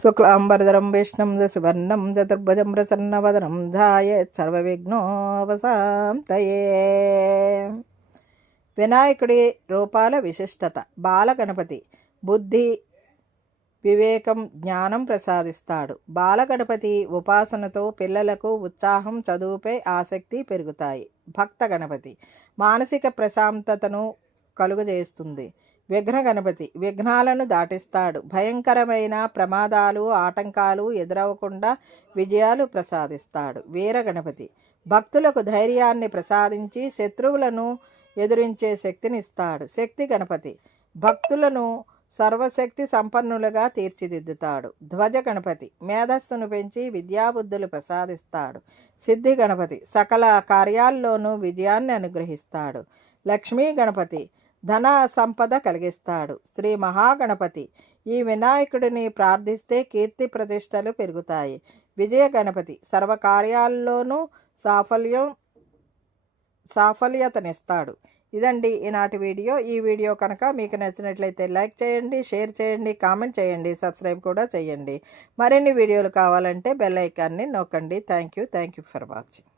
శుక్లాంబరధరం విష్ణుం దశవర్ణం చతుర్భుజం ప్రసన్నవదనం ధ్యాయేత్ సర్వవిఘ్నోపశాంతయే. వినాయకుడి రూపాల విశిష్టత. బాలగణపతి బుద్ధి, వివేకం, జ్ఞానం ప్రసాదిస్తాడు. బాలగణపతి ఉపాసనతో పిల్లలకు ఉత్సాహం, చదువుపై ఆసక్తి పెరుగుతాయి. భక్త గణపతి మానసిక ప్రశాంతతను కలుగజేస్తుంది. విఘ్న గణపతి విఘ్నాలను దాటిస్తాడు. భయంకరమైన ప్రమాదాలు, ఆటంకాలు ఎదురవకుండా విజయాలు ప్రసాదిస్తాడు. వీర గణపతి భక్తులకు ధైర్యాన్ని ప్రసాదించి శత్రువులను ఎదురించే శక్తినిస్తాడు. శక్తి గణపతి భక్తులను సర్వశక్తి సంపన్నులుగా తీర్చిదిద్దుతాడు. ధ్వజ గణపతి మేధస్సును పెంచి విద్యాబుద్ధులు ప్రసాదిస్తాడు. సిద్ధి గణపతి సకల కార్యాల్లోనూ విజయాన్ని అనుగ్రహిస్తాడు. లక్ష్మీ గణపతి ధన సంపద కలిగిస్తాడు. శ్రీ మహాగణపతి ఈ వినాయకుడిని ప్రార్థిస్తే కీర్తి ప్రతిష్టలు పెరుగుతాయి. విజయ గణపతి సర్వకార్యాల్లోనూ సాఫల్యతనిస్తాడు. ఇదండి ఈనాటి వీడియో. ఈ వీడియో కనుక మీకు నచ్చినట్లయితే లైక్ చేయండి, షేర్ చేయండి, కామెంట్ చేయండి, సబ్స్క్రైబ్ కూడా చేయండి. మరిన్ని వీడియోలు కావాలంటే బెల్ ఐకాన్ని నొక్కండి. Thank you for watching.